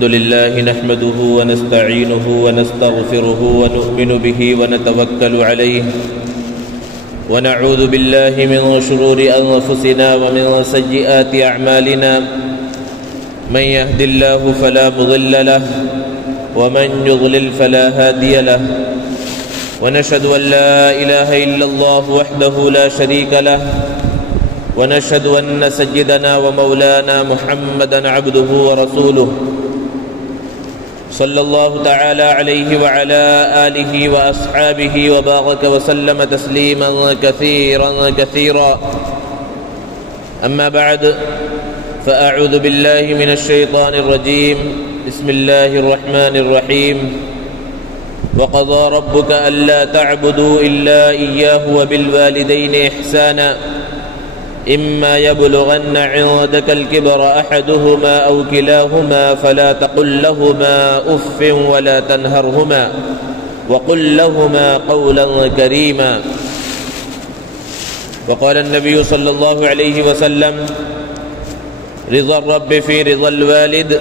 الحمد لله نحمده ونستعينه ونستغفره ونؤمن به ونتوكل عليه ونعوذ بالله من شرور أنفسنا ومن سيئات أعمالنا من يهد الله فلا مضل له ومن يضلل فلا هادي له ونشهد أن لا إله إلا الله وحده لا شريك له ونشهد أن سيدنا ومولانا محمدا عبده ورسوله صلى الله تعالى عليه وعلى آله وأصحابه وبارك وسلم تسليما كثيرا أما بعد فأعوذ بالله من الشيطان الرجيم بسم الله الرحمن الرحيم وقضى ربك ألا تعبدوا إلا إياه وبالوالدين إحسانا إما يبلغن عندك الكبر أحدهما أو كلاهما فلا تقل لهما أف ولا تنهرهما وقل لهما قولا كريما وقال النبي صلى الله عليه وسلم رضا الرب في رضا الوالد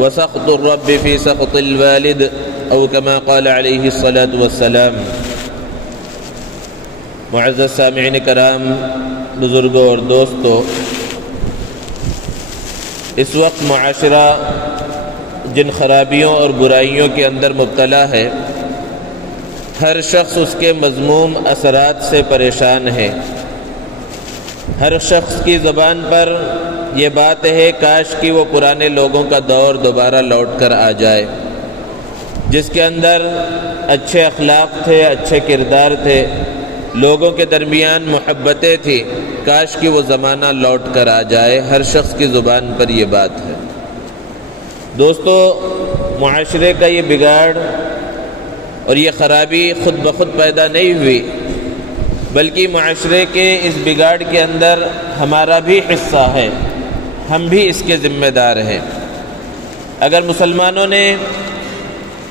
وسخط الرب في سخط الوالد أو كما قال عليه الصلاة والسلام. معزز سامعین کرام، بزرگوں اور دوستو، اس وقت معاشرہ جن خرابیوں اور برائیوں کے اندر مبتلا ہے، ہر شخص اس کے مذموم اثرات سے پریشان ہے. ہر شخص کی زبان پر یہ بات ہے کاش کہ وہ پرانے لوگوں کا دور دوبارہ لوٹ کر آ جائے، جس کے اندر اچھے اخلاق تھے، اچھے کردار تھے، لوگوں کے درمیان محبتیں تھیں. کاش کہ وہ زمانہ لوٹ کر آ جائے. ہر شخص کی زبان پر یہ بات ہے. دوستو، معاشرے کا یہ بگاڑ اور یہ خرابی خود بخود پیدا نہیں ہوئی، بلکہ معاشرے کے اس بگاڑ کے اندر ہمارا بھی حصہ ہے، ہم بھی اس کے ذمہ دار ہیں. اگر مسلمانوں نے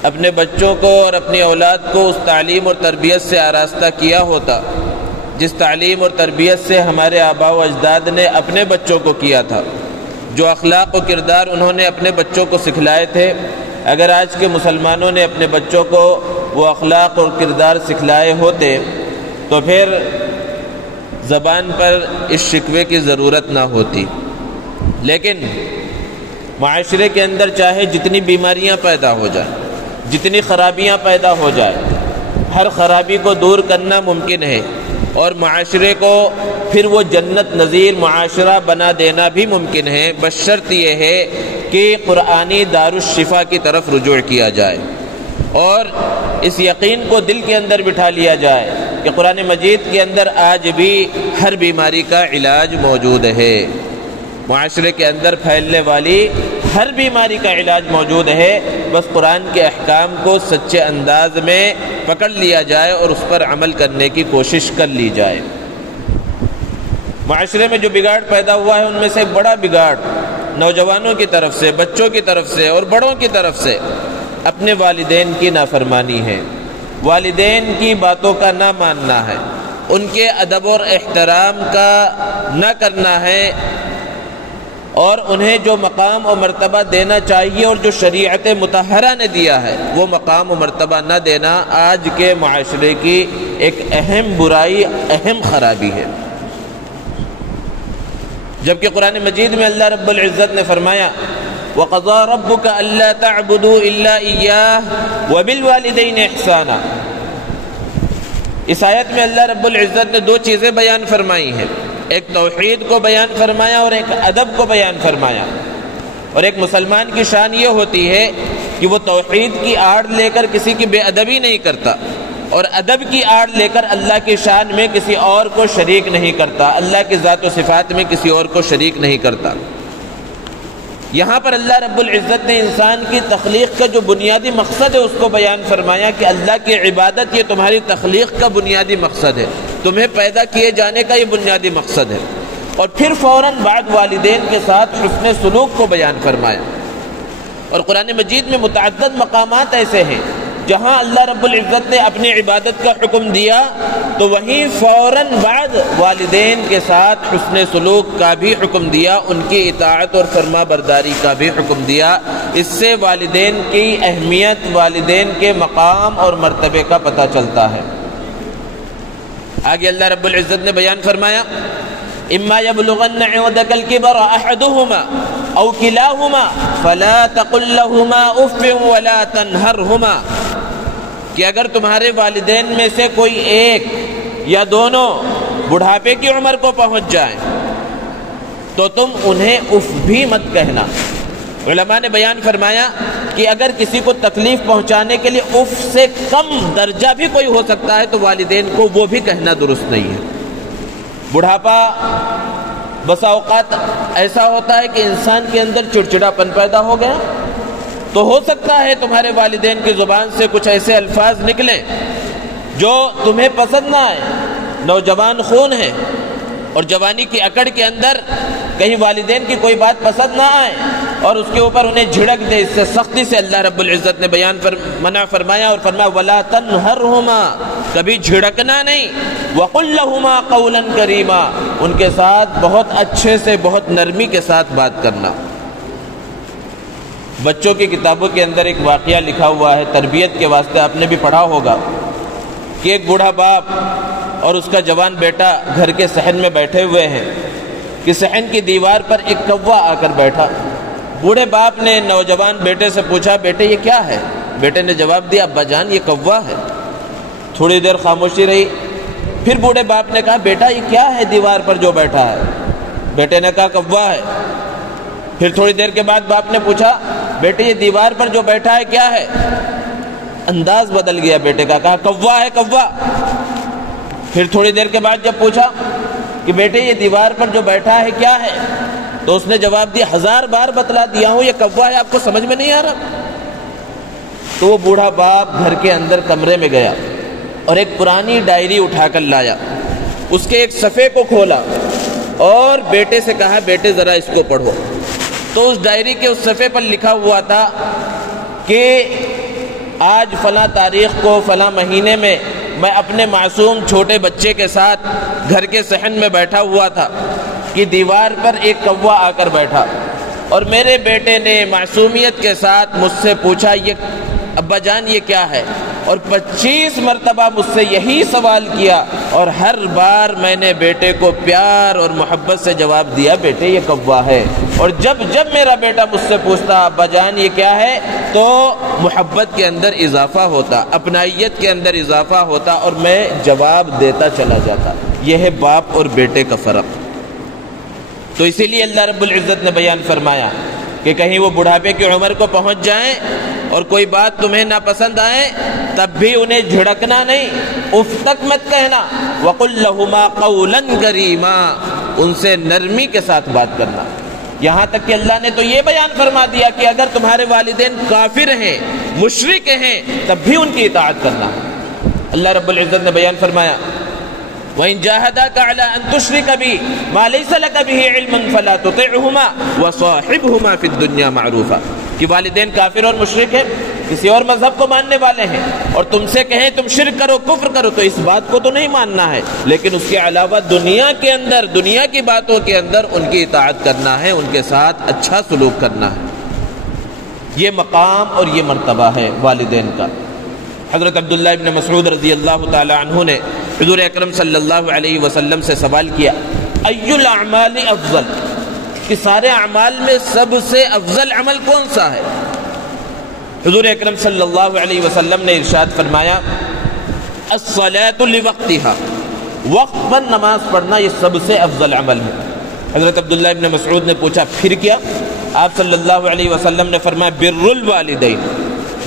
اپنے بچوں کو اور اپنی اولاد کو اس تعلیم اور تربیت سے آراستہ کیا ہوتا جس تعلیم اور تربیت سے ہمارے آباء و اجداد نے اپنے بچوں کو کیا تھا، جو اخلاق و کردار انہوں نے اپنے بچوں کو سکھلائے تھے، اگر آج کے مسلمانوں نے اپنے بچوں کو وہ اخلاق اور کردار سکھلائے ہوتے تو پھر زبان پر اس شکوے کی ضرورت نہ ہوتی. لیکن معاشرے کے اندر چاہے جتنی بیماریاں پیدا ہو جائیں، جتنی خرابیاں پیدا ہو جائیں، ہر خرابی کو دور کرنا ممکن ہے اور معاشرے کو پھر وہ جنت نظیر معاشرہ بنا دینا بھی ممکن ہے، بشرط یہ ہے کہ قرآنی دارالشفا کی طرف رجوع کیا جائے اور اس یقین کو دل کے اندر بٹھا لیا جائے کہ قرآن مجید کے اندر آج بھی ہر بیماری کا علاج موجود ہے. معاشرے کے اندر پھیلنے والی ہر بیماری کا علاج موجود ہے، بس قرآن کے احکام کو سچے انداز میں پکڑ لیا جائے اور اس پر عمل کرنے کی کوشش کر لی جائے. معاشرے میں جو بگاڑ پیدا ہوا ہے ان میں سے ایک بڑا بگاڑ نوجوانوں کی طرف سے، بچوں کی طرف سے اور بڑوں کی طرف سے اپنے والدین کی نافرمانی ہے، والدین کی باتوں کا نہ ماننا ہے، ان کے ادب اور احترام کا نہ کرنا ہے اور انہیں جو مقام و مرتبہ دینا چاہیے اور جو شریعت مطہرہ نے دیا ہے وہ مقام و مرتبہ نہ دینا آج کے معاشرے کی ایک اہم برائی، اہم خرابی ہے. جبکہ قرآن مجید میں اللہ رب العزت نے فرمایا وَقَضَى رَبُّكَ أَلَّا تَعْبُدُوا إِلَّا إِيَّاهُ وَبِالْوَالِدَيْنِ إِحْسَانًا. اس آیت میں اللہ رب العزت نے دو چیزیں بیان فرمائی ہیں، ایک توحید کو بیان فرمایا اور ایک ادب کو بیان فرمایا. اور ایک مسلمان کی شان یہ ہوتی ہے کہ وہ توحید کی آڑ لے کر کسی کی بے ادبی نہیں کرتا اور ادب کی آڑ لے کر اللہ کی شان میں کسی اور کو شریک نہیں کرتا، اللہ کی ذات و صفات میں کسی اور کو شریک نہیں کرتا. یہاں پر اللہ رب العزت نے انسان کی تخلیق کا جو بنیادی مقصد ہے اس کو بیان فرمایا کہ اللہ کی عبادت یہ تمہاری تخلیق کا بنیادی مقصد ہے، تمہیں پیدا کیے جانے کا یہ بنیادی مقصد ہے. اور پھر فوراً بعد والدین کے ساتھ حسن سلوک کو بیان فرمایا. اور قرآن مجید میں متعدد مقامات ایسے ہیں جہاں اللہ رب العزت نے اپنی عبادت کا حکم دیا تو وہیں فوراً بعد والدین کے ساتھ حسن سلوک کا بھی حکم دیا، ان کی اطاعت اور فرما برداری کا بھی حکم دیا۔ اس سے والدین کی اہمیت، والدین کے مقام اور مرتبے کا پتہ چلتا ہے۔ آگے اللہ رب العزت نے بیان فرمایا اما یبلغن عندک الکبر احدہما او کلاہما فلا تقل لہما اف ولا تنہرہما، کہ اگر تمہارے والدین میں سے کوئی ایک یا دونوں بڑھاپے کی عمر کو پہنچ جائیں تو تم انہیں اف بھی مت کہنا۔ علماء نے بیان فرمایا کہ اگر کسی کو تکلیف پہنچانے کے لیے اف سے کم درجہ بھی کوئی ہو سکتا ہے تو والدین کو وہ بھی کہنا درست نہیں ہے۔ بڑھاپا بسا اوقات ایسا ہوتا ہے کہ انسان کے اندر چڑچڑاپن پیدا ہو گیا، تو ہو سکتا ہے تمہارے والدین کی زبان سے کچھ ایسے الفاظ نکلیں جو تمہیں پسند نہ آئے۔ نوجوان خون ہے اور جوانی کی اکڑ کے اندر کہیں والدین کی کوئی بات پسند نہ آئے اور اس کے اوپر انہیں جھڑک دے، اس سے سختی سے اللہ رب العزت نے منع فرمایا اور فرمایا وَلَا تَنْهَرْهُمَا، کبھی جھڑکنا نہیں، وَقُلْ لَهُمَا قَوْلًا كَرِيمًا، ان کے ساتھ بہت اچھے سے، بہت نرمی کے ساتھ بات کرنا۔ بچوں کی کتابوں کے اندر ایک واقعہ لکھا ہوا ہے، تربیت کے واسطے آپ نے بھی پڑھا ہوگا کہ ایک بوڑھا باپ اور اس کا جوان بیٹا گھر کے صحن میں بیٹھے ہوئے ہیں کہ صحن کی دیوار پر ایک کوا آ کر بیٹھا۔ بوڑھے باپ نے نوجوان بیٹے سے پوچھا بیٹے یہ کیا ہے؟ بیٹے نے جواب دیا ابا جان یہ کوا ہے۔ تھوڑی دیر خاموشی رہی، پھر بوڑھے باپ نے کہا بیٹا یہ کیا ہے دیوار پر جو بیٹھا ہے؟ بیٹے نے کہا کوا ہے۔ پھر تھوڑی دیر کے بعد باپ نے پوچھا بیٹے یہ دیوار پر جو بیٹھا ہے کیا ہے؟ انداز بدل گیا بیٹے کا، کہا کوا ہے کوا۔ پھر تھوڑی دیر کے بعد جب پوچھا کہ بیٹے یہ دیوار پر جو بیٹھا ہے کیا ہے، تو اس نے جواب دیا 1000 بار بتلا دیا ہوں یہ کوا ہے، آپ کو سمجھ میں نہیں آ رہا؟ تو وہ بوڑھا باپ گھر کے اندر کمرے میں گیا اور ایک پرانی ڈائری اٹھا کر لایا، اس کے ایک صفحے کو کھولا اور بیٹے سے کہا بیٹے ذرا اس کو پڑھو۔ تو اس ڈائری کے اس صفحے پر لکھا ہوا تھا کہ آج فلاں تاریخ کو فلاں مہینے میں میں اپنے معصوم چھوٹے بچے کے ساتھ گھر کے صحن میں بیٹھا ہوا تھا کہ دیوار پر ایک کوا آ کر بیٹھا اور میرے بیٹے نے معصومیت کے ساتھ مجھ سے پوچھا یہ ابا جان یہ کیا ہے، اور 25 مرتبہ مجھ سے یہی سوال کیا اور ہر بار میں نے بیٹے کو پیار اور محبت سے جواب دیا بیٹے یہ کوا ہے۔ اور جب جب میرا بیٹا مجھ سے پوچھتا ابا جان یہ کیا ہے تو محبت کے اندر اضافہ ہوتا، اپنائیت کے اندر اضافہ ہوتا اور میں جواب دیتا چلا جاتا۔ یہ ہے باپ اور بیٹے کا فرق۔ تو اسی لیے اللہ رب العزت نے بیان فرمایا کہ کہیں وہ بڑھاپے کی عمر کو پہنچ جائیں اور کوئی بات تمہیں ناپسند آئے تب بھی انہیں جھڑکنا نہیں، اف تک مت کہنا، وَقُلْ لَهُمَا قَوْلًا كَرِيمًا، ان سے نرمی کے ساتھ بات کرنا۔ یہاں تک کہ اللہ نے تو یہ بیان فرما دیا کہ اگر تمہارے والدین کافر ہیں، مشرک ہیں، تب بھی ان کی اطاعت کرنا۔ اللہ رب العزت نے بیان فرمایا وَإِن جَاهَدَاكَ عَلَىٰ أَن تُشْرِكَ بِي مَا لَيْسَ لَكَ بِهِ عِلْمٌ فَلَا تُطِعْهُمَا وَصَاحِبْهُمَا فِي الدُّنْيَا مَعْرُوفًا، کہ والدین کافر اور مشرک ہیں، کسی اور مذہب کو ماننے والے ہیں اور تم سے کہیں تم شرک کرو کفر کرو تو اس بات کو تو نہیں ماننا ہے، لیکن اس کے علاوہ دنیا کے اندر، دنیا کی باتوں کے اندر ان کی اطاعت کرنا ہے، ان کے ساتھ اچھا سلوک کرنا ہے۔ یہ مقام اور یہ مرتبہ ہے والدین کا۔ حضرت عبداللہ ابن مسعود رضی اللہ تعالی عنہ نے حضور اکرم صلی اللہ علیہ وسلم سے سوال کیا ای الاعمال افضل، کہ سارے اعمال میں سب سے افضل عمل کون سا ہے؟ حضور اکرم صلی اللہ علیہ وسلم نے ارشاد فرمایا الصلاۃ لوقتها، وقت پر نماز پڑھنا یہ سب سے افضل عمل ہے۔ حضرت عبداللہ ابن مسعود نے پوچھا پھر کیا؟ آپ صلی اللہ علیہ وسلم نے فرمایا بر الوالدین،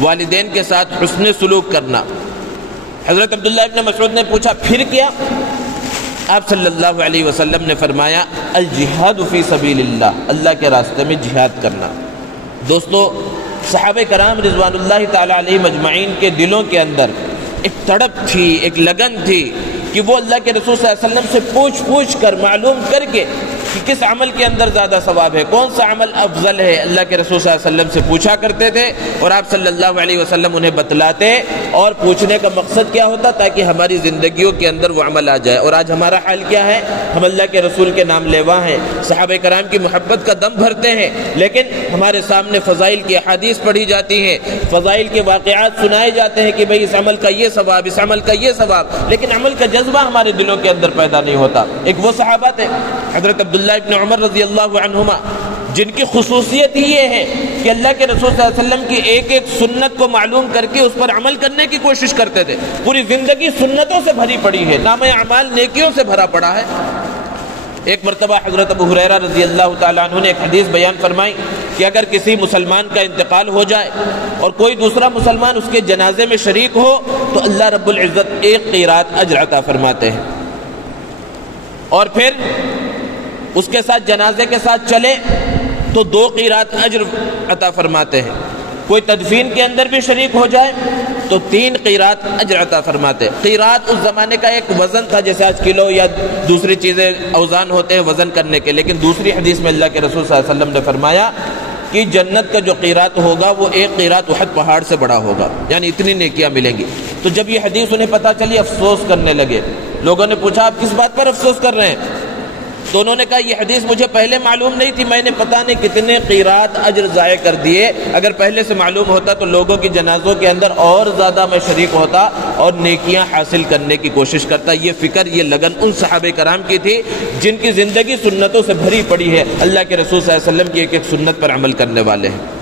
والدین کے ساتھ حسن سلوک کرنا۔ حضرت عبداللہ ابن مسعود نے پوچھا پھر کیا؟ آپ صلی اللہ علیہ وسلم نے فرمایا الجہاد فی سبیل اللہ، اللہ کے راستے میں جہاد کرنا۔ دوستو صحابہ کرام رضوان اللہ تعالی علیہ مجمعین کے دلوں کے اندر ایک تڑپ تھی، ایک لگن تھی کہ وہ اللہ کے رسول صلی اللہ علیہ وسلم سے پوچھ کر معلوم کر کے کہ کس عمل کے اندر زیادہ ثواب ہے، کون سا عمل افضل ہے، اللہ کے رسول صلی اللہ علیہ وسلم سے پوچھا کرتے تھے اور آپ صلی اللہ علیہ وسلم انہیں بتلاتے، اور پوچھنے کا مقصد کیا ہوتا؟ تاکہ ہماری زندگیوں کے اندر وہ عمل آ جائے۔ اور آج ہمارا حال کیا ہے؟ ہم اللہ کے رسول کے نام لیوا ہیں، صحابہ کرام کی محبت کا دم بھرتے ہیں، لیکن ہمارے سامنے فضائل کی احادیث پڑھی جاتی ہیں، فضائل کے واقعات سنائے جاتے ہیں کہ بھئی اس عمل کا یہ ثواب، اس عمل کا یہ ثواب، لیکن عمل کا جذبہ ہمارے دلوں کے اندر پیدا نہیں ہوتا۔ ایک وہ صحابہ تھے حضرت عبداللہ ابن عمر رضی اللہ عنہما، جن کی خصوصیت ہی یہ ہے کہ اللہ کے رسول صلی اللہ علیہ وسلم کی ایک ایک سنت کو معلوم کر کے اس پر عمل کرنے کی کوشش کرتے تھے۔ پوری زندگی سنتوں سے بھری پڑی ہے، نام اعمال نیکیوں سے بھرا پڑا ہے۔ ایک مرتبہ حضرت ابو ہریرہ رضی اللہ تعالیٰ عنہ نے ایک حدیث بیان فرمائی کہ اگر کسی مسلمان کا انتقال ہو جائے اور کوئی دوسرا مسلمان اس کے جنازے میں شریک ہو تو اللہ رب العزت ایک قیرات اجر عطا فرماتے ہیں، اور پھر اس کے ساتھ جنازے کے ساتھ چلے تو 2 قیرات اجر عطا فرماتے ہیں۔ کوئی تدفین کے اندر بھی شریک ہو جائے تو 3 قیرات اجر عطا فرماتے ہیں۔ قیرات اس زمانے کا ایک وزن تھا، جیسے آج کلو یا دوسری چیزیں اوزان ہوتے ہیں وزن کرنے کے، لیکن دوسری حدیث میں اللہ کے رسول صلی اللہ علیہ وسلم نے فرمایا کہ جنت کا جو قیرات ہوگا وہ 1 قیرات احد پہاڑ سے بڑا ہوگا، یعنی اتنی نیکیاں ملیں گی۔ تو جب یہ حدیث انہیں پتہ چلی افسوس کرنے لگے۔ لوگوں نے پوچھا آپ کس بات پر افسوس کر رہے ہیں؟ تو انہوں نے کہا یہ حدیث مجھے پہلے معلوم نہیں تھی، میں نے پتہ نہیں کتنے قیرات اجر ضائع کر دیے، اگر پہلے سے معلوم ہوتا تو لوگوں کی جنازوں کے اندر اور زیادہ میں شریک ہوتا اور نیکیاں حاصل کرنے کی کوشش کرتا۔ یہ فکر، یہ لگن ان صحابہ کرام کی تھی جن کی زندگی سنتوں سے بھری پڑی ہے، اللہ کے رسول صلی اللہ علیہ وسلم کی ایک ایک سنت پر عمل کرنے والے ہیں۔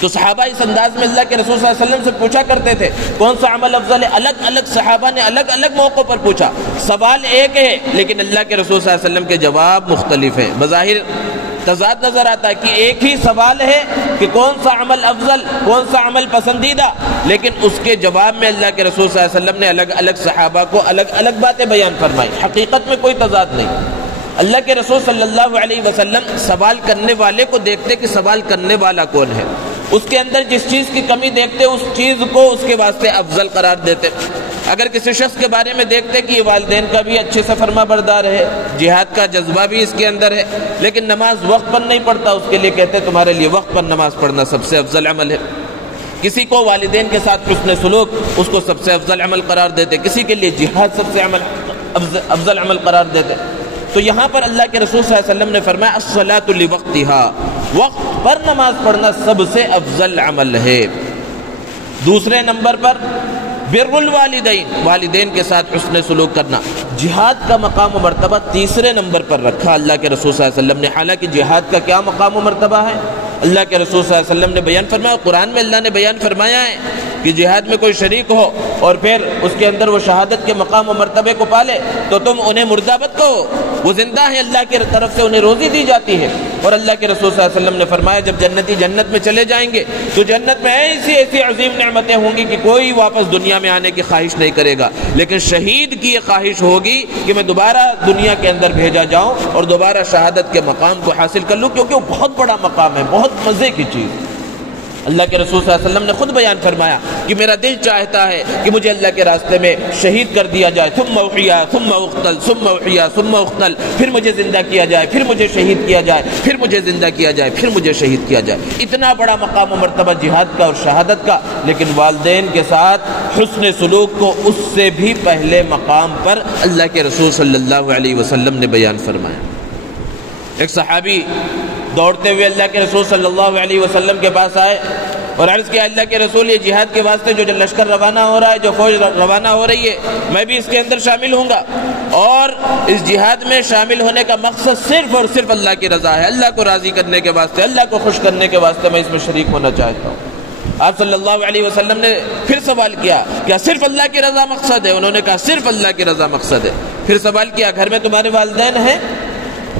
تو صحابہ اس انداز میں اللہ کے رسول صلی اللہ علیہ وسلم سے پوچھا کرتے تھے کون سا عمل افضل ہے۔ الگ الگ صحابہ نے الگ الگ موقعوں پر پوچھا، سوال ایک ہے لیکن اللہ کے رسول صلی اللہ علیہ وسلم کے جواب مختلف ہیں۔ بظاہر تضاد نظر آتا ہے کہ ایک ہی سوال ہے کہ کون سا عمل افضل، کون سا عمل پسندیدہ، لیکن اس کے جواب میں اللہ کے رسول صلی اللہ علیہ وسلم نے الگ الگ صحابہ کو الگ الگ باتیں بیان فرمائی۔ حقیقت میں کوئی تضاد نہیں۔ اللہ کے رسول صلی اللہ علیہ وسلم سوال کرنے والے کو دیکھتے کہ سوال کرنے والا کون ہے، اس کے اندر جس چیز کی کمی دیکھتے اس چیز کو اس کے واسطے افضل قرار دیتے۔ اگر کسی شخص کے بارے میں دیکھتے کہ یہ والدین کا بھی اچھے سے فرما بردار ہے، جہاد کا جذبہ بھی اس کے اندر ہے، لیکن نماز وقت پر نہیں پڑھتا، اس کے لیے کہتے تمہارے لیے وقت پر نماز پڑھنا سب سے افضل عمل ہے۔ کسی کو والدین کے ساتھ حسن سلوک اس کو سب سے افضل عمل قرار دیتے، کسی کے لیے جہاد سب سے افضل عمل قرار دیتے۔ تو یہاں پر اللہ کے رسول صلی اللہ علیہ وسلم نے فرمایا الصلاۃ لوقتها، وقت پر نماز پڑھنا سب سے افضل عمل ہے۔ دوسرے نمبر پر بر الوالدین، والدین کے ساتھ حسن سلوک کرنا۔ جہاد کا مقام و مرتبہ تیسرے نمبر پر رکھا اللہ کے رسول صلی اللہ علیہ وسلم نے۔ حالانکہ جہاد کا کیا مقام و مرتبہ ہے اللہ کے رسول صلی اللہ علیہ وسلم نے بیان فرمایا، قرآن میں اللہ نے بیان فرمایا ہے کہ جہاد میں کوئی شریک ہو اور پھر اس کے اندر وہ شہادت کے مقام و مرتبے کو پالے تو تم انہیں مردہ مت کہو، وہ زندہ ہیں، اللہ کی طرف سے انہیں روزی دی جاتی ہے۔ اور اللہ کے رسول صلی اللہ علیہ وسلم نے فرمایا جب جنتی جنت میں چلے جائیں گے تو جنت میں ایسی ایسی عظیم نعمتیں ہوں گی کہ کوئی واپس دنیا میں آنے کی خواہش نہیں کرے گا، لیکن شہید کی یہ خواہش ہوگی کہ میں دوبارہ دنیا کے اندر بھیجا جاؤں اور دوبارہ شہادت کے مقام کو حاصل کر لوں، کیونکہ وہ بہت بڑا مقام ہے، بہت مزے کی چیز۔ اللہ کے رسول صلی اللہ علیہ وسلم نے خود بیان فرمایا کہ میرا دل چاہتا ہے کہ مجھے اللہ کے راستے میں شہید کر دیا جائے، ثم احیا ثم اقتل ثم احیا ثم اقتل، پھر مجھے زندہ کیا جائے، پھر مجھے شہید کیا جائے، پھر مجھے زندہ کیا جائے، پھر مجھے شہید کیا جائے۔ اتنا بڑا مقام و مرتبہ جہاد کا اور شہادت کا، لیکن والدین کے ساتھ حسن سلوک کو اس سے بھی پہلے مقام پر اللہ کے رسول صلی اللہ علیہ وسلم نے بیان فرمایا۔ ایک صحابی دوڑتے ہوئے اللہ کے رسول صلی اللہ علیہ وسلم کے پاس آئے اور عرض کیا اللہ کے رسول یہ جہاد کے واسطے جو لشکر روانہ ہو رہا ہے، جو فوج روانہ ہو رہی ہے، میں بھی اس کے اندر شامل ہوں گا، اور اس جہاد میں شامل ہونے کا مقصد صرف اور صرف اللہ کی رضا ہے، اللہ کو راضی کرنے کے واسطے، اللہ کو خوش کرنے کے واسطے میں اس میں شریک ہونا چاہتا ہوں۔ آپ صلی اللہ علیہ وسلم نے پھر سوال کیا کیا صرف اللہ کی رضا مقصد ہے؟ انہوں نے کہا صرف اللہ کی رضا مقصد ہے۔ پھر سوال کیا گھر میں تمہارے والدین ہیں؟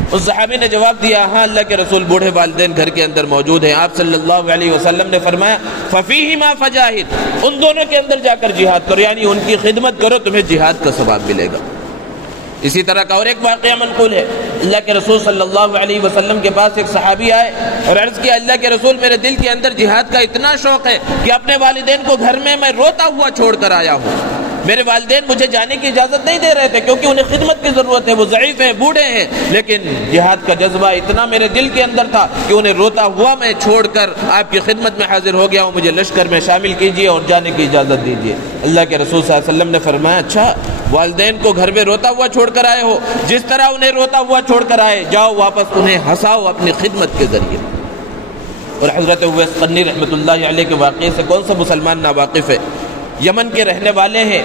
اس صحابی نے جواب دیا ہاں اللہ کے رسول بوڑھے والدین گھر کے اندر موجود ہیں۔ آپ صلی اللہ علیہ وسلم نے فرمایا فَفِيهِمَا فَجَاهِدْ، ان دونوں کے اندر جا کر جہاد کرو، یعنی ان کی خدمت کرو، تمہیں جہاد کا ثواب ملے گا۔ اسی طرح کا اور ایک واقعہ منقول ہے، اللہ کے رسول صلی اللہ علیہ وسلم کے پاس ایک صحابی آئے اور عرض کیا اللہ کے رسول میرے دل کے اندر جہاد کا اتنا شوق ہے کہ اپنے والدین کو گھر میں روتا ہوا چھوڑ کر آیا ہوں۔ میرے والدین مجھے جانے کی اجازت نہیں دے رہے تھے کیونکہ انہیں خدمت کی ضرورت ہے، وہ ضعیف ہیں، بوڑھے ہیں، لیکن جہاد کا جذبہ اتنا میرے دل کے اندر تھا کہ انہیں روتا ہوا میں چھوڑ کر آپ کی خدمت میں حاضر ہو گیا ہوں، مجھے لشکر میں شامل کیجیے اور جانے کی اجازت دیجیے۔ اللہ کے رسول صلی اللہ علیہ وسلم نے فرمایا اچھا والدین کو گھر میں روتا ہوا چھوڑ کر آئے ہو، جس طرح انہیں روتا ہوا چھوڑ کر آئے جاؤ واپس انہیں ہنساؤ اپنی خدمت کے ذریعے۔ اور حضرت اویس قرنی رحمۃ اللہ علیہ کے واقعے سے کون سا مسلمان ناواقف ہے؟ یمن کے رہنے والے ہیں،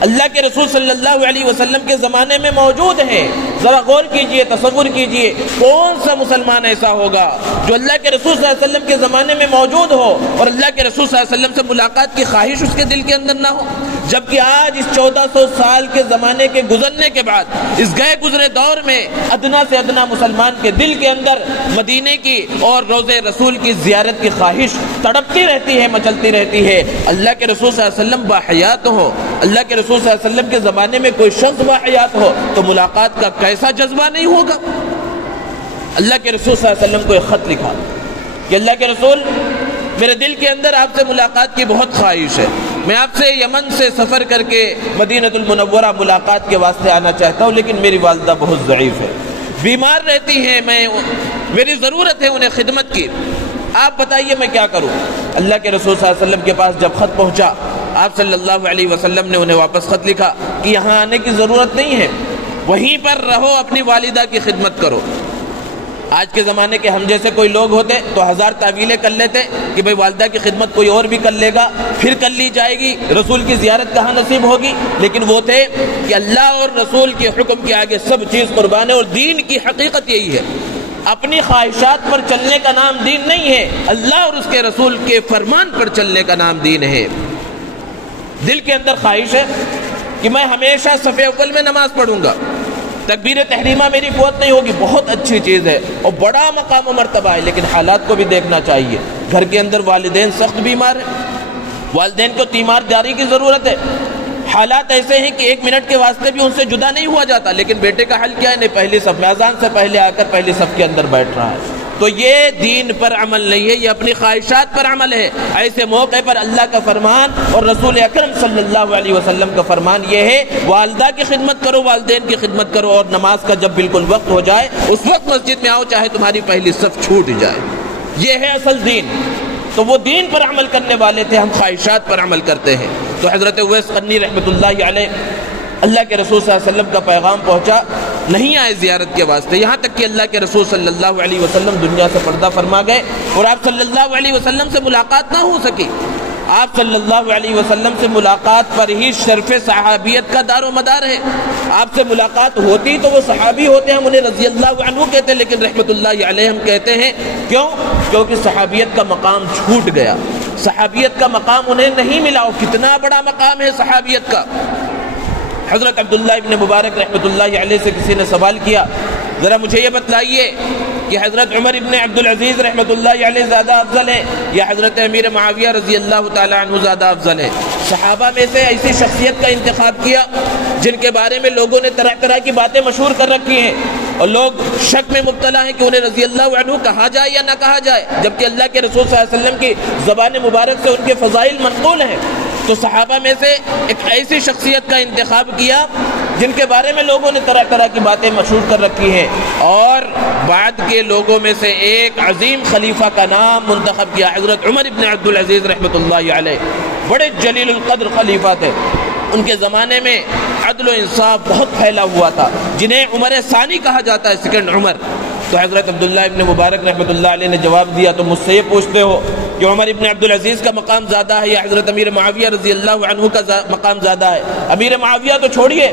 اللہ کے رسول صلی اللہ علیہ وسلم کے زمانے میں موجود ہیں۔ ذرا غور کیجئے، تصور کیجئے، کون سا مسلمان ایسا ہوگا جو اللہ کے رسول صلی اللہ علیہ وسلم کے زمانے میں موجود ہو اور اللہ کے رسول صلی اللہ علیہ وسلم سے ملاقات کی خواہش اس کے دل کے اندر نہ ہو؟ جبکہ آج اس 1400 سال کے زمانے کے گزرنے کے بعد اس گئے گزرے دور میں ادنا سے ادنا مسلمان کے دل کے اندر مدینے کی اور روضے رسول کی زیارت کی خواہش تڑپتی رہتی ہے، مچلتی رہتی ہے۔ اللہ کے رسول صلی اللہ علیہ وسلم باحیات ہو، اللہ کے رسول صلی اللہ علیہ وسلم کے زمانے میں کوئی شخص باحیات ہو تو ملاقات کا کیسا جذبہ نہیں ہوگا؟ اللہ کے رسول صلی اللہ علیہ وسلم کو ایک خط لکھا کہ اللہ کے رسول میرے دل کے اندر آپ سے ملاقات کی بہت خواہش ہے، میں آپ سے یمن سے سفر کر کے مدینہ المنورہ ملاقات کے واسطے آنا چاہتا ہوں، لیکن میری والدہ بہت ضعیف ہے، بیمار رہتی ہیں، میری ضرورت ہے انہیں خدمت کی، آپ بتائیے میں کیا کروں؟ اللہ کے رسول صلی اللہ علیہ وسلم کے پاس جب خط پہنچا آپ صلی اللہ علیہ وسلم نے انہیں واپس خط لکھا کہ یہاں آنے کی ضرورت نہیں ہے، وہیں پر رہو، اپنی والدہ کی خدمت کرو۔ آج کے زمانے کے ہم جیسے کوئی لوگ ہوتے تو ہزار تعویلیں کر لیتے کہ بھئی والدہ کی خدمت کوئی اور بھی کر لے گا، پھر کر لی جائے گی، رسول کی زیارت کہاں نصیب ہوگی؟ لیکن وہ تھے کہ اللہ اور رسول کے حکم کے آگے سب چیز قربان ہے، اور دین کی حقیقت یہی ہے، اپنی خواہشات پر چلنے کا نام دین نہیں ہے، اللہ اور اس کے رسول کے فرمان پر چلنے کا نام دین ہے۔ دل کے اندر خواہش ہے کہ میں ہمیشہ صف اول میں نماز پڑھوں گا، تکبیر تحریمہ میری قوت نہیں ہوگی، بہت اچھی چیز ہے اور بڑا مقام و مرتبہ ہے، لیکن حالات کو بھی دیکھنا چاہیے۔ گھر کے اندر والدین سخت بیمار ہیں، والدین کو تیمارداری کی ضرورت ہے، حالات ایسے ہیں کہ 1 منٹ کے واسطے بھی ان سے جدا نہیں ہوا جاتا، لیکن بیٹے کا حل کیا ہے؟ نہیں پہلی صف میں اذان سے پہلے آ کر پہلی صف کے اندر بیٹھ رہا ہے۔ تو یہ دین پر عمل نہیں ہے، یہ اپنی خواہشات پر عمل ہے۔ ایسے موقع پر اللہ کا فرمان اور رسول اکرم صلی اللہ علیہ وسلم کا فرمان یہ ہے والدہ کی خدمت کرو، والدین کی خدمت کرو، اور نماز کا جب بالکل وقت ہو جائے اس وقت مسجد میں آؤ، چاہے تمہاری پہلی صف چھوٹ جائے۔ یہ ہے اصل دین۔ تو وہ دین پر عمل کرنے والے تھے، ہم خواہشات پر عمل کرتے ہیں۔ تو حضرت اویس قرنی رحمۃ اللہ علیہ اللہ کے رسول صلی اللہ علیہ وسلم کا پیغام پہنچا، نہیں آئے زیارت کے واسطے، یہاں تک کہ اللہ کے رسول صلی اللہ علیہ وسلم دنیا سے پردہ فرما گئے اور آپ صلی اللہ علیہ وسلم سے ملاقات نہ ہو سکی۔ آپ صلی اللہ علیہ وسلم سے ملاقات پر ہی شرف صحابیت کا دار و مدار ہے۔ آپ سے ملاقات ہوتی تو وہ صحابی ہوتے، ہم انہیں رضی اللہ عنہ کہتے ہیں، لیکن رحمت اللہ علیہ ہم کہتے ہیں۔ کیوں؟ کیونکہ صحابیت کا مقام چھوٹ گیا، صحابیت کا مقام انہیں نہیں ملا۔ اور کتنا بڑا مقام ہے صحابیت کا۔ حضرت عبداللہ ابن مبارک رحمۃ اللہ علیہ سے کسی نے سوال کیا، ذرا مجھے یہ بتلائیے کہ حضرت عمر ابن عبدالعزیز رحمۃ اللہ علیہ زیادہ افضل ہے یا حضرت امیر معاویہ رضی اللہ تعالیٰ عنہ زیادہ افضل ہے؟ صحابہ میں سے ایسی شخصیت کا انتخاب کیا جن کے بارے میں لوگوں نے طرح طرح کی باتیں مشہور کر رکھی ہیں اور لوگ شک میں مبتلا ہیں کہ انہیں رضی اللہ عنہ کہا جائے یا نہ کہا جائے، جبکہ اللہ کے رسول صلی اللہ علیہ وسلم کی زبان مبارک سے ان کے فضائل منقول ہیں۔ تو صحابہ میں سے ایک ایسی شخصیت کا انتخاب کیا جن کے بارے میں لوگوں نے طرح طرح کی باتیں مشہور کر رکھی ہیں، اور بعد کے لوگوں میں سے ایک عظیم خلیفہ کا نام منتخب کیا، حضرت عمر ابن عبدالعزیز رحمۃ اللہ علیہ۔ بڑے جلیل القدر خلیفہ تھے، ان کے زمانے میں عدل و انصاف بہت پھیلا ہوا تھا، جنہیں عمر ثانی کہا جاتا ہے، سیکنڈ عمر۔ تو حضرت عبداللہ ابن مبارک رحمۃ اللہ علیہ نے جواب دیا، تو مجھ سے یہ پوچھتے ہو کہ عمر ابن عبدالعزیز کا مقام زیادہ ہے یا حضرت امیر معاویہ رضی اللہ عنہ کا مقام زیادہ ہے؟ امیر معاویہ تو چھوڑیے،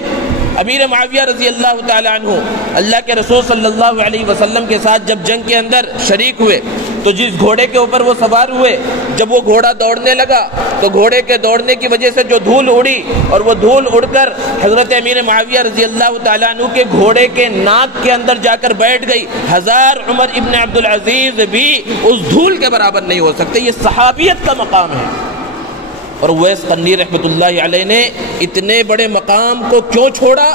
امیر معاویہ رضی اللہ تعالی عنہ اللہ کے رسول صلی اللہ علیہ وسلم کے ساتھ جب جنگ کے اندر شریک ہوئے تو جس گھوڑے کے اوپر وہ سوار ہوئے، جب وہ گھوڑا دوڑنے لگا تو گھوڑے کے دوڑنے کی وجہ سے جو دھول اڑی اور وہ دھول اڑ کر حضرت امیر معاویہ رضی اللہ تعالیٰ عنہ کے گھوڑے کے ناک کے اندر جا کر بیٹھ گئی، ہزار عمر ابن عبدالعزیز بھی اس دھول کے برابر نہیں ہو سکتے۔ یہ صحابیت کا مقام ہے۔ اور اویس قرنی رحمۃ اللہ علیہ نے اتنے بڑے مقام کو کیوں چھوڑا؟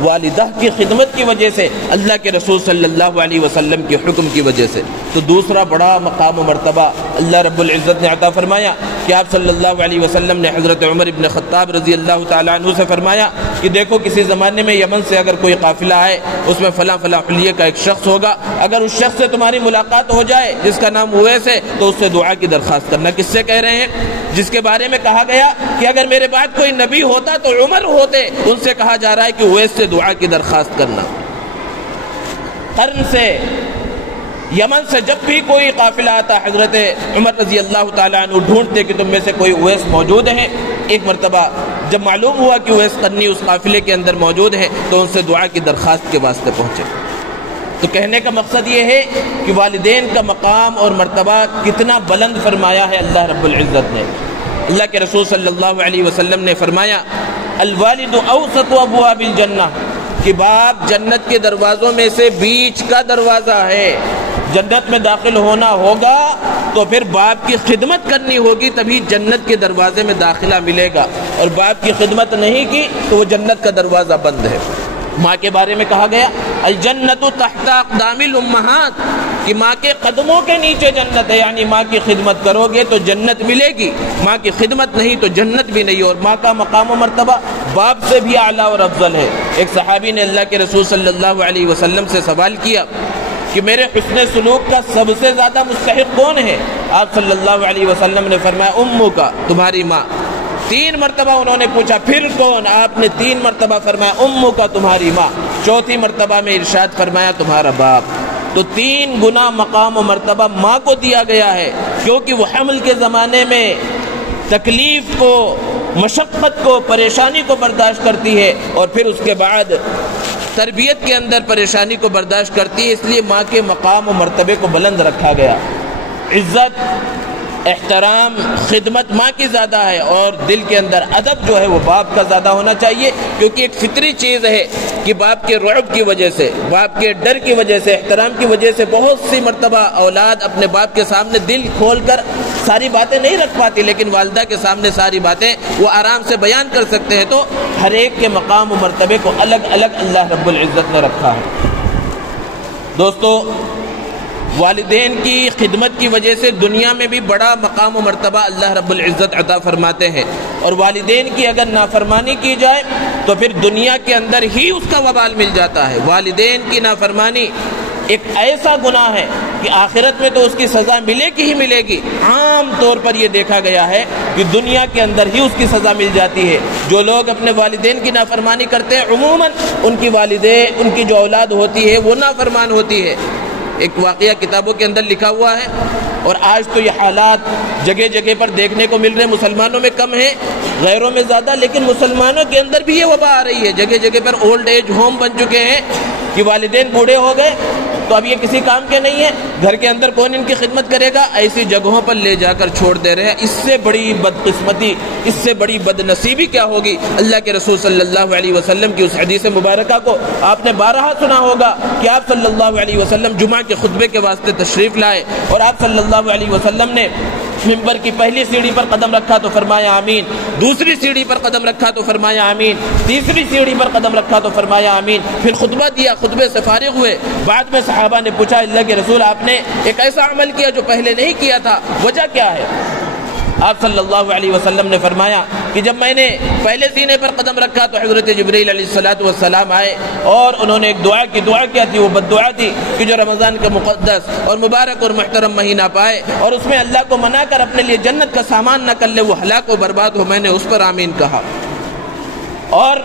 والدہ کی خدمت کی وجہ سے، اللہ کے رسول صلی اللہ علیہ وسلم کے حکم کی وجہ سے۔ تو دوسرا بڑا مقام و مرتبہ اللہ رب العزت نے عطا فرمایا کہ کہ آپ صلی اللہ علیہ وسلم نے حضرت عمر ابن خطاب رضی اللہ تعالیٰ عنہ سے فرمایا کہ دیکھو کسی زمانے میں یمن سے اگر کوئی قافلہ آئے اس میں فلاں فلاں حلیے کا ایک شخص ہوگا، اگر اس شخص سے تمہاری ملاقات ہو جائے جس کا نام اویس ہے تو اس سے دعا کی درخواست کرنا۔ کس سے کہہ رہے ہیں؟ جس کے بارے میں کہا گیا کہ اگر میرے بعد کوئی نبی ہوتا تو عمر ہوتے، ان سے کہا جا رہا ہے کہ اویس سے دعا کی درخواست کرنا۔ قرن سے یمن سے جب بھی کوئی قافلہ آتا حضرت عمر رضی اللہ تعالیٰ عنہ ڈھونڈتے کہ تم میں سے کوئی اویس موجود ہیں۔ ایک مرتبہ جب معلوم ہوا کہ اویس قرنی اس قافلے کے اندر موجود ہیں تو ان سے دعا کی درخواست کے واسطے پہنچے۔ تو کہنے کا مقصد یہ ہے کہ والدین کا مقام اور مرتبہ کتنا بلند فرمایا ہے اللہ رب العزت نے۔ اللہ کے رسول صلی اللہ علیہ وسلم نے فرمایا الوالد اوسط ابواب الجنہ، کہ باپ جنت کے دروازوں میں سے بیچ کا دروازہ ہے۔ جنت میں داخل ہونا ہوگا تو پھر باپ کی خدمت کرنی ہوگی، تبھی جنت کے دروازے میں داخلہ ملے گا، اور باپ کی خدمت نہیں کی تو وہ جنت کا دروازہ بند ہے۔ ماں کے بارے میں کہا گیا الجنت تحت اقدام الامہات، کہ ماں کے قدموں کے نیچے جنت ہے، یعنی ماں کی خدمت کرو گے تو جنت ملے گی، ماں کی خدمت نہیں تو جنت بھی نہیں۔ اور ماں کا مقام و مرتبہ باپ سے بھی اعلیٰ اور افضل ہے۔ ایک صحابی نے اللہ کے رسول صلی اللہ علیہ وسلم سے سوال کیا کہ میرے حسن سلوک کا سب سے زیادہ مستحق کون ہے؟ آپ صلی اللہ علیہ وسلم نے فرمایا امو کا، تمہاری ماں۔ 3 مرتبہ انہوں نے پوچھا پھر کون؟ آپ نے 3 مرتبہ فرمایا امو کا، تمہاری ماں۔ 4تھی مرتبہ میں ارشاد فرمایا تمہارا باپ۔ تو 3 گنا مقام و مرتبہ ماں کو دیا گیا ہے، کیونکہ وہ حمل کے زمانے میں تکلیف کو، مشقت کو، پریشانی کو برداشت کرتی ہے، اور پھر اس کے بعد تربیت کے اندر پریشانی کو برداشت کرتی ہے، اس لیے ماں کے مقام و مرتبے کو بلند رکھا گیا۔ عزت، احترام، خدمت ماں کی زیادہ ہے، اور دل کے اندر ادب جو ہے وہ باپ کا زیادہ ہونا چاہیے، کیونکہ ایک فطری چیز ہے کہ باپ کے رعب کی وجہ سے، باپ کے ڈر کی وجہ سے، احترام کی وجہ سے بہت سی مرتبہ اولاد اپنے باپ کے سامنے دل کھول کر ساری باتیں نہیں رکھ پاتی، لیکن والدہ کے سامنے ساری باتیں وہ آرام سے بیان کر سکتے ہیں۔ تو ہر ایک کے مقام و مرتبے کو الگ الگ اللہ رب العزت نے رکھا ہے۔ دوستو، والدین کی خدمت کی وجہ سے دنیا میں بھی بڑا مقام و مرتبہ اللہ رب العزت عطا فرماتے ہیں، اور والدین کی اگر نافرمانی کی جائے تو پھر دنیا کے اندر ہی اس کا وبال مل جاتا ہے۔ والدین کی نافرمانی ایک ایسا گناہ ہے کہ آخرت میں تو اس کی سزا ملے گی ہی ملے گی۔ عام طور پر یہ دیکھا گیا ہے کہ دنیا کے اندر ہی اس کی سزا مل جاتی ہے۔ جو لوگ اپنے والدین کی نافرمانی کرتے ہیں عموماً ان کی والدین، ان کی جو اولاد ہوتی ہے وہ نافرمان ہوتی ہے۔ ایک واقعہ کتابوں کے اندر لکھا ہوا ہے، اور آج تو یہ حالات جگہ جگہ پر دیکھنے کو مل رہے ہیں۔ مسلمانوں میں کم ہیں، غیروں میں زیادہ، لیکن مسلمانوں کے اندر بھی یہ وبا آ رہی ہے۔ جگہ جگہ پر اولڈ ایج ہوم بن چکے ہیں کہ والدین بوڑھے ہو گئے تو اب یہ کسی کام کے نہیں ہیں، گھر کے اندر کون ان کی خدمت کرے گا، ایسی جگہوں پر لے جا کر چھوڑ دے رہے ہیں۔ اس سے بڑی بدقسمتی، اس سے بڑی بد نصیبی کیا ہوگی؟ اللہ کے رسول صلی اللہ علیہ وسلم کی اس حدیث مبارکہ کو آپ نے بارہا سنا ہوگا کہ آپ صلی اللہ علیہ وسلم جمعہ کے خطبے کے واسطے تشریف لائے، اور آپ صلی اللہ علیہ وسلم نے منبر کی پہلی سیڑھی پر قدم رکھا تو فرمایا آمین، دوسری سیڑھی پر قدم رکھا تو فرمایا آمین، تیسری سیڑھی پر قدم رکھا تو فرمایا آمین، پھر خطبہ دیا، خطبے سے فارغ ہوئے۔ بعد میں صحابہ نے پوچھا اللہ کے رسول آپ نے ایک ایسا عمل کیا جو پہلے نہیں کیا تھا، وجہ کیا ہے؟ آپ صلی اللہ علیہ وسلم نے فرمایا کہ جب میں نے پہلے سینے پر قدم رکھا تو حضرت جبرائیل علیہ السلام آئے، اور انہوں نے ایک دعا کی۔ دعا کیا تھی؟ وہ بد دعا تھی کہ جو رمضان کا مقدس اور مبارک اور محترم مہینہ پائے اور اس میں اللہ کو منا کر اپنے لیے جنت کا سامان نہ کر لے، وہ ہلاک و برباد ہو۔ میں نے اس پر آمین کہا۔ اور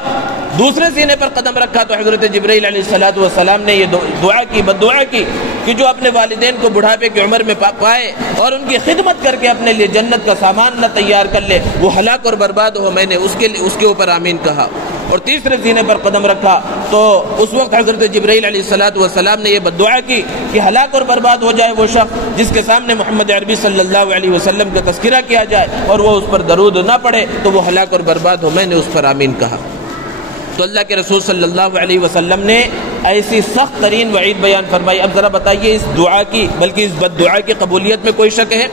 دوسرے سینے پر قدم رکھا تو حضرت جبرائیل علیہ السلام نے یہ دعا کی، بد دعا کی کہ جو اپنے والدین کو بڑھاپے کی عمر میں پائے اور ان کی خدمت کر کے اپنے لیے جنت کا سامان نہ تیار کر لے، وہ ہلاک اور برباد ہو۔ میں نے اس کے اوپر آمین کہا۔ اور تیسرے سینے پر قدم رکھا تو اس وقت حضرت جبرائیل علیہ السلام نے یہ بد دعا کی کہ ہلاک اور برباد ہو جائے وہ شخص جس کے سامنے محمد عربی صلی اللہ علیہ وسلم کا تذکرہ کیا جائے اور وہ اس پر درود نہ پڑھے تو وہ ہلاک اور برباد ہو۔ میں نے اس پر آمین کہا۔ تو اللہ کے رسول صلی اللہ علیہ وسلم نے ایسی سخت ترین وعید بیان فرمائی۔ اب ذرا بتائیے اس دعا کی، بلکہ اس بد دعا کی قبولیت میں کوئی شک ہے؟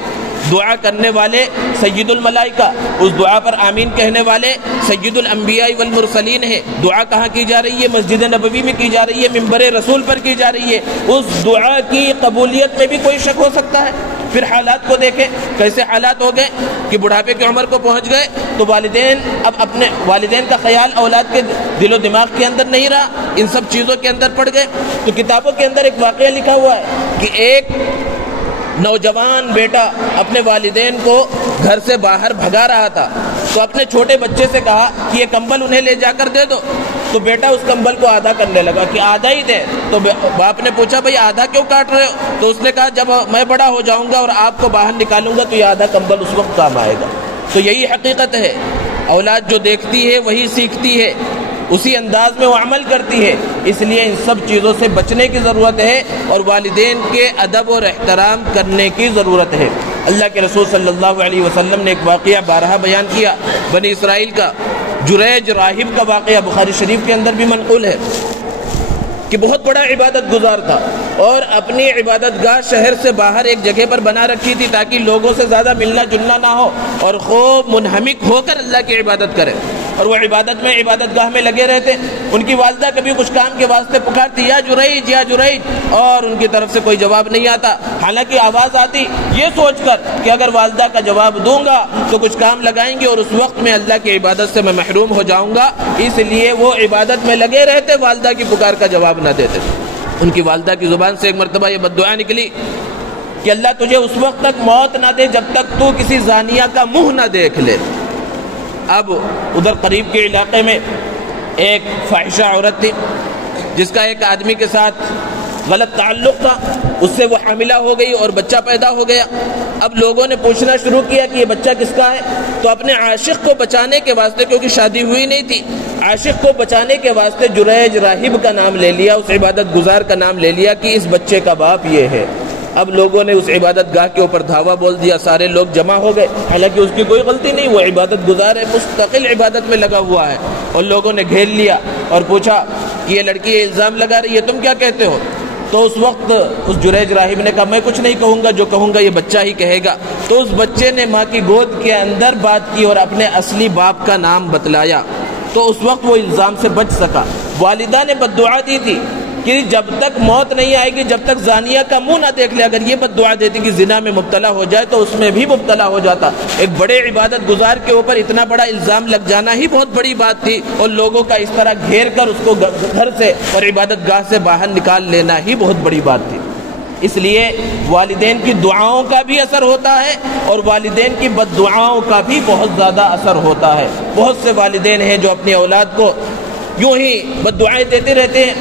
دعا کرنے والے سید الملائکہ، اس دعا پر آمین کہنے والے سید الانبیاء والمرسلین ہیں۔ دعا کہاں کی جا رہی ہے؟ مسجد نبوی میں کی جا رہی ہے، منبر رسول پر کی جا رہی ہے۔ اس دعا کی قبولیت میں بھی کوئی شک ہو سکتا ہے؟ پھر حالات کو دیکھیں کیسے حالات ہو گئے کہ بڑھاپے کی عمر کو پہنچ گئے تو والدین اب اپنے والدین کا خیال اولاد کے دل و دماغ کے اندر نہیں رہا، ان سب چیزوں کے اندر پڑ گئے۔ تو کتابوں کے اندر ایک واقعہ لکھا ہوا ہے کہ ایک نوجوان بیٹا اپنے والدین کو گھر سے باہر بھگا رہا تھا، تو اپنے چھوٹے بچے سے کہا کہ یہ کمبل انہیں لے جا کر دے دو، تو بیٹا اس کمبل کو آدھا کرنے لگا کہ آدھا ہی دے۔ تو باپ نے پوچھا بھائی آدھا کیوں کاٹ رہے ہو؟ تو اس نے کہا جب میں بڑا ہو جاؤں گا اور آپ کو باہر نکالوں گا تو یہ آدھا کمبل اس وقت کام آئے گا۔ تو یہی حقیقت ہے، اولاد جو دیکھتی ہے وہی سیکھتی ہے، اسی انداز میں وہ عمل کرتی ہے، اس لیے ان سب چیزوں سے بچنے کی ضرورت ہے اور والدین کے ادب اور احترام کرنے کی ضرورت ہے۔ اللہ کے رسول صلی اللہ علیہ وسلم نے ایک واقعہ بارہا بیان کیا، بنی اسرائیل کا جریج راہب کا واقعہ بخاری شریف کے اندر بھی منقول ہے کہ بہت بڑا عبادت گزار تھا اور اپنی عبادت گاہ شہر سے باہر ایک جگہ پر بنا رکھی تھی تاکہ لوگوں سے زیادہ ملنا جلنا نہ ہو اور خوب منہمک ہو کر اللہ کی عبادت کرے، اور وہ عبادت میں عبادت گاہ میں لگے رہتے۔ ان کی والدہ کبھی کچھ کام کے واسطے پکارتی یا جریج یا جریج، اور ان کی طرف سے کوئی جواب نہیں آتا، حالانکہ آواز آتی یہ سوچ کر کہ اگر والدہ کا جواب دوں گا تو کچھ کام لگائیں گے اور اس وقت میں اللہ کی عبادت سے میں محروم ہو جاؤں گا، اس لیے وہ عبادت میں لگے رہتے، والدہ کی پکار کا جواب نہ دیتے۔ ان کی والدہ کی زبان سے ایک مرتبہ یہ بد دعا نکلی کہ اللہ تجھے اس وقت تک موت نہ دے جب تک تو کسی زانیہ کا منہ نہ دیکھ لے۔ اب ادھر قریب کے علاقے میں ایک فاحشہ عورت تھی جس کا ایک آدمی کے ساتھ غلط تعلق تھا، اس سے وہ حاملہ ہو گئی اور بچہ پیدا ہو گیا۔ اب لوگوں نے پوچھنا شروع کیا کہ یہ بچہ کس کا ہے، تو اپنے عاشق کو بچانے کے واسطے، کیونکہ شادی ہوئی نہیں تھی، عاشق کو بچانے کے واسطے جریج راہب کا نام لے لیا، اس عبادت گزار کا نام لے لیا کہ اس بچے کا باپ یہ ہے۔ اب لوگوں نے اس عبادت گاہ کے اوپر دھاوا بول دیا، سارے لوگ جمع ہو گئے، حالانکہ اس کی کوئی غلطی نہیں، وہ عبادت گزار ہے، مستقل عبادت میں لگا ہوا ہے، اور لوگوں نے گھیر لیا اور پوچھا کہ یہ لڑکی یہ الزام لگا رہی ہے، تم کیا کہتے ہو؟ تو اس وقت اس جریج راہب نے کہا میں کچھ نہیں کہوں گا، جو کہوں گا یہ بچہ ہی کہے گا۔ تو اس بچے نے ماں کی گود کے اندر بات کی اور اپنے اصلی باپ کا نام بتلایا، تو اس وقت وہ الزام سے بچ سکا۔ والدہ نے بد دعا دی تھی کہ جب تک موت نہیں آئے گی، جب تک زانیہ کا منہ نہ دیکھ لے، اگر یہ بد دعا دیتی کہ زنا میں مبتلا ہو جائے تو اس میں بھی مبتلا ہو جاتا۔ ایک بڑے عبادت گزار کے اوپر اتنا بڑا الزام لگ جانا ہی بہت بڑی بات تھی، اور لوگوں کا اس طرح گھیر کر اس کو گھر سے اور عبادت گاہ سے باہر نکال لینا ہی بہت بڑی بات تھی۔ اس لیے والدین کی دعاؤں کا بھی اثر ہوتا ہے اور والدین کی بد دعاؤں کا بھی بہت زیادہ اثر ہوتا ہے۔ بہت سے والدین ہیں جو اپنی اولاد کو یوں ہی بد دعائیں دیتے رہتے ہیں،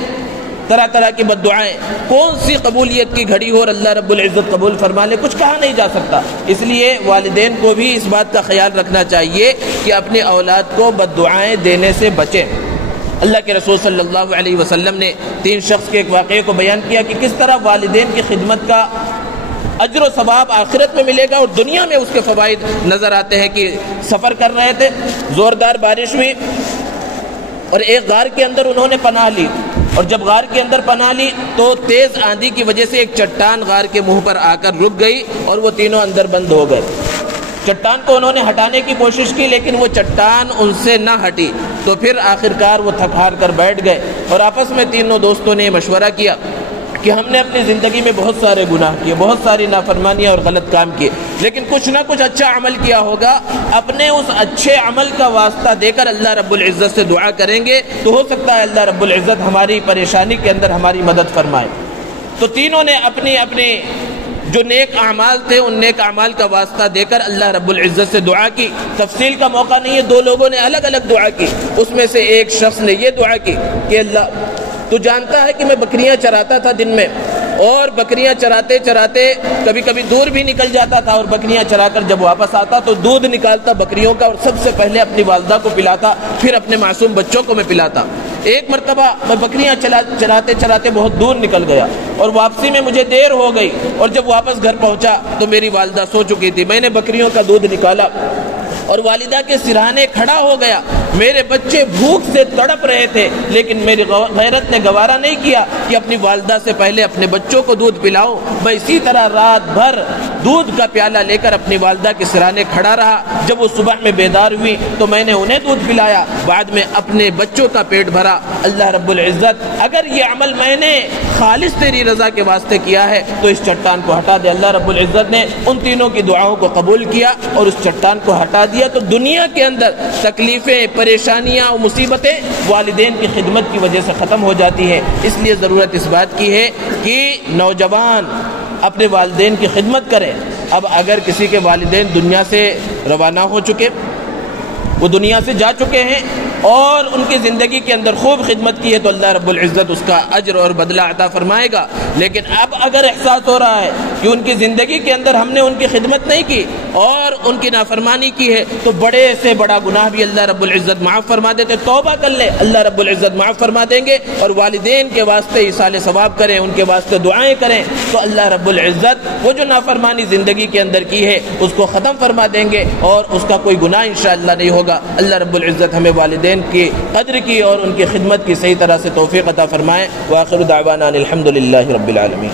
طرح طرح کی بد دعائیں، کون سی قبولیت کی گھڑی ہو اور اللہ رب العزت قبول فرما لے کچھ کہا نہیں جا سکتا۔ اس لیے والدین کو بھی اس بات کا خیال رکھنا چاہیے کہ اپنی اولاد کو بد دعائیں دینے سے بچیں۔ اللہ کے رسول صلی اللہ علیہ وسلم نے 3 شخص کے ایک واقعے کو بیان کیا کہ کس طرح والدین کی خدمت کا اجر و ثواب آخرت میں ملے گا اور دنیا میں اس کے فوائد نظر آتے ہیں۔ کہ سفر کر رہے تھے، زوردار بارش ہوئی اور ایک غار کے اندر انہوں نے پناہ لی، اور جب غار کے اندر پناہ لی تو تیز آندھی کی وجہ سے ایک چٹان غار کے منہ پر آ کر رک گئی اور وہ تینوں اندر بند ہو گئے۔ چٹان کو انہوں نے ہٹانے کی کوشش کی لیکن وہ چٹان ان سے نہ ہٹی، تو پھر آخرکار وہ تھک ہار کر بیٹھ گئے اور آپس میں تینوں دوستوں نے مشورہ کیا کہ ہم نے اپنی زندگی میں بہت سارے گناہ کیے، بہت ساری نافرمانیاں اور غلط کام کیے، لیکن کچھ نہ کچھ اچھا عمل کیا ہوگا، اپنے اس اچھے عمل کا واسطہ دے کر اللہ رب العزت سے دعا کریں گے تو ہو سکتا ہے اللہ رب العزت ہماری پریشانی کے اندر ہماری مدد فرمائے۔ تو تینوں نے اپنی اپنی جو نیک اعمال تھے ان نیک اعمال کا واسطہ دے کر اللہ رب العزت سے دعا کی۔ تفصیل کا موقع نہیں ہے، 2 لوگوں نے الگ الگ دعا کی، اس میں سے ایک شخص نے یہ دعا کی کہ اللہ تو جانتا ہے کہ میں بکریاں چراتا تھا دن میں، اور بکریاں چراتے چراتے کبھی کبھی دور بھی نکل جاتا تھا، اور بکریاں چرا کر جب واپس آتا تو دودھ نکالتا بکریوں کا اور سب سے پہلے اپنی والدہ کو پلاتا، پھر اپنے معصوم بچوں کو میں پلاتا۔ ایک مرتبہ میں بکریاں چراتے چراتے بہت دور نکل گیا اور واپسی میں مجھے دیر ہو گئی، اور جب واپس گھر پہنچا تو میری والدہ سو چکی تھی۔ میں نے بکریوں کا دودھ نکالا اور والدہ کے سرہانے کھڑا ہو گیا میرے بچے بھوک سے تڑپ رہے تھے، لیکن میری غیرت نے گوارا نہیں کیا کہ اپنی والدہ سے پہلے اپنے بچوں کو دودھ پلاؤں۔ میں اسی طرح رات بھر دودھ کا پیالہ لے کر اپنی والدہ کے سرانے کھڑا رہا۔ جب وہ صبح میں بیدار ہوئی تو میں نے انہیں دودھ پلایا، بعد میں اپنے بچوں کا پیٹ بھرا۔ اللہ رب العزت اگر یہ عمل میں نے خالص تیری رضا کے واسطے کیا ہے تو اس چٹان کو ہٹا دے۔ اللہ رب العزت نے ان تینوں کی دعاؤں کو قبول کیا اور اس چٹان کو ہٹا دیا۔ تو دنیا کے اندر تکلیفیں، پریشانیاں اور مصیبتیں والدین کی خدمت کی وجہ سے ختم ہو جاتی ہیں۔ اس لیے ضرورت اس بات کی ہے کہ نوجوان اپنے والدین کی خدمت کریں۔ اب اگر کسی کے والدین دنیا سے روانہ ہو چکے، وہ دنیا سے جا چکے ہیں اور ان کی زندگی کے اندر خوب خدمت کی ہے تو اللہ رب العزت اس کا اجر اور بدلہ عطا فرمائے گا۔ لیکن اب اگر احساس ہو رہا ہے کہ ان کی زندگی کے اندر ہم نے ان کی خدمت نہیں کی اور ان کی نافرمانی کی ہے تو بڑے سے بڑا گناہ بھی اللہ رب العزت معاف فرما دیتے۔ توبہ کر لے، اللہ رب العزت معاف فرما دیں گے، اور والدین کے واسطے ایصال ثواب کریں، ان کے واسطے دعائیں کریں تو اللہ رب العزت وہ جو نافرمانی زندگی کے اندر کی ہے اس کو ختم فرما دیں گے اور اس کا کوئی گناہ انشاءاللہ نہیں ہوگا۔ اللہ رب العزت ہمیں والدین کی قدر کی اور ان کی خدمت کی صحیح طرح سے توفیق عطا فرمائے۔ وآخر دعوانا الحمدللہ رب العالمین۔